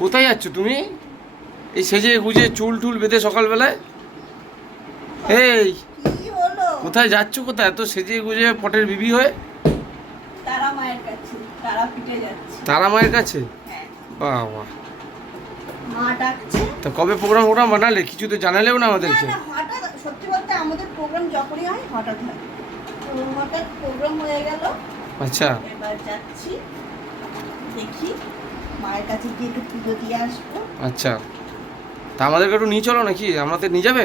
কোথায় যাচ্ছ তুমি? এই সেজে গুজে চুল টুল বেঁধে সকালবেলায়? এই কি হলো? কোথায় যাচ্ছ? কোথায় এত সেজে গুজে পটের বিবি হয়ে? তারা মায়ের কাছে, তারা পিঠে যাচ্ছে। তারা মায়ের কাছে? হ্যাঁ, বাবা, মা ডাকছে। তা কবে প্রোগ্রাম বানালে? কিছু তো জানালেও না না আমাদেরকে। না, হঠাৎ সত্যি বলতে আমাদের প্রোগ্রাম যখনই হয় হঠাৎ হয়। তো হঠাৎ প্রোগ্রাম হয়ে গেল। আচ্ছা, এবার যাচ্ছি, দেখি মায়ের কাছে গিয়ে একটু পুজো দিয়ে আসবো। আচ্ছা, তা আমাদেরকে একটু নিয়ে চলো নাকি? আমাদের নিয়ে যাবে?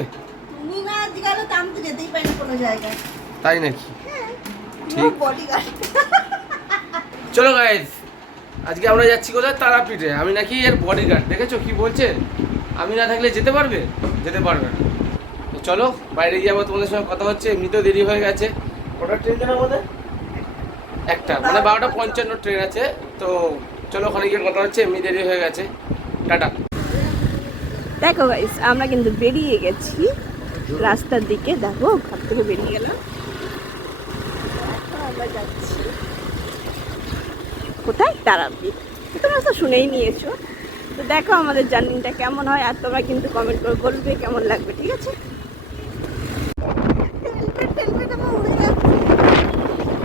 তুমি না আজ গেলে তো আমি তো যেতেই পারি না কোনো জায়গায়। তাই নাকি? হ্যাঁ, ঠিক। বডিগার্ড। চলো গাইজ, আজকে আমরা যাচ্ছি কোথায়? তারাপীঠে। আমি নাকি এর বডিগার্ড। দেখেছো কি বলছে? আমি না থাকলে যেতে পারবে? যেতে পারবে না। তো চলো বাইরে গিয়ে আবার তোমাদের সঙ্গে কথা হচ্ছে। এমনিতেও দেরি হয়ে গেছে। কটা ট্রেন যেন আমাদের? একটা, মানে 12:55 ট্রেন আছে। তো চলো ওখানে গিয়ে কথা হচ্ছে। এমনি দেরি হয়ে গেছে। টাটা। দেখো গাইস, আমরা কিন্তু বেরিয়ে গেছি রাস্তার দিকে। দেখো ঘর থেকে বেরিয়ে গেলাম। এখন আমরা যাচ্ছি কোথায়? তারাপীঠ। তোমরা তো শুনেই নিয়েছো। তো দেখো আমাদের জার্নিটা কেমন হয়, আর তোমরা কিন্তু কমেন্ট করে বলবে কেমন লাগবে, ঠিক আছে? হেলমেট আমার উড়ে যাচ্ছে।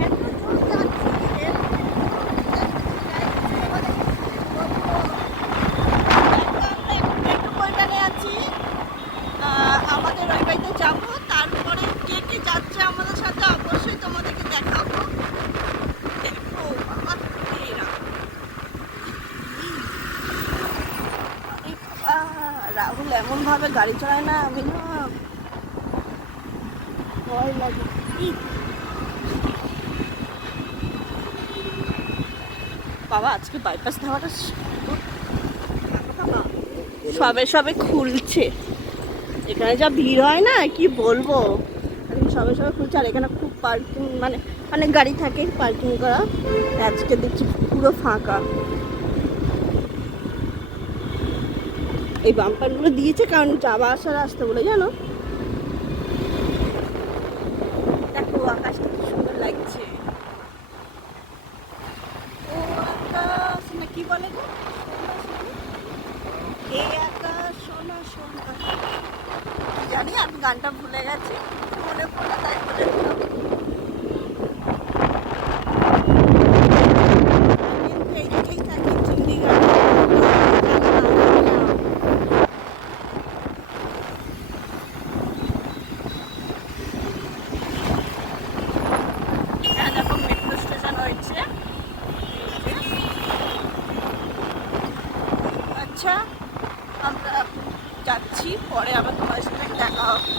এত জোর যাচ্ছি, একটু পরিমাণে আছি। আমাদের ওই বাড়িতে যাবো, তারপরে কে কে যাচ্ছে আমাদের সাথে অবশ্যই তোমাদেরকে দেখাবো। দেখো বাবা, এরা আরে বাবা, রাহুল এমন ভাবে গাড়ি চালায় না, আমি না ভয় লাগে। ই বাবা, আজকে বাইপাস ধাওয়াটা সবে সবে খুলছে। এখানে যা ভিড় হয় না, কি বলবো। এখন সবে সবে খুলছে, আর এখানে খুব পার্কিং, মানে অনেক গাড়ি থাকে পার্কিং করা। আজকে দেখছি পুরো ফাঁকা। এই বাম্পারগুলো দিয়েছে কারণ যাওয়া আসার রাস্তা বলে, জানো। দেখো আকাশটা কি সুন্দর লাগছে। ও আকাশ না কি বলে গো? এই আকাশ সোনা সোনা, কি জানি আমি গানটা ভুলে গেছি। মনে পড়ে তাই বলে দিলাম। কিন্তু এই জায়গায় থাকি, চণ্ডীগড়। এখানে দেখো মেট্রো স্টেশন হয়েছে। আচ্ছা, আমরা যাচ্ছি, পরে আবার তোমার সাথে দেখা হবে।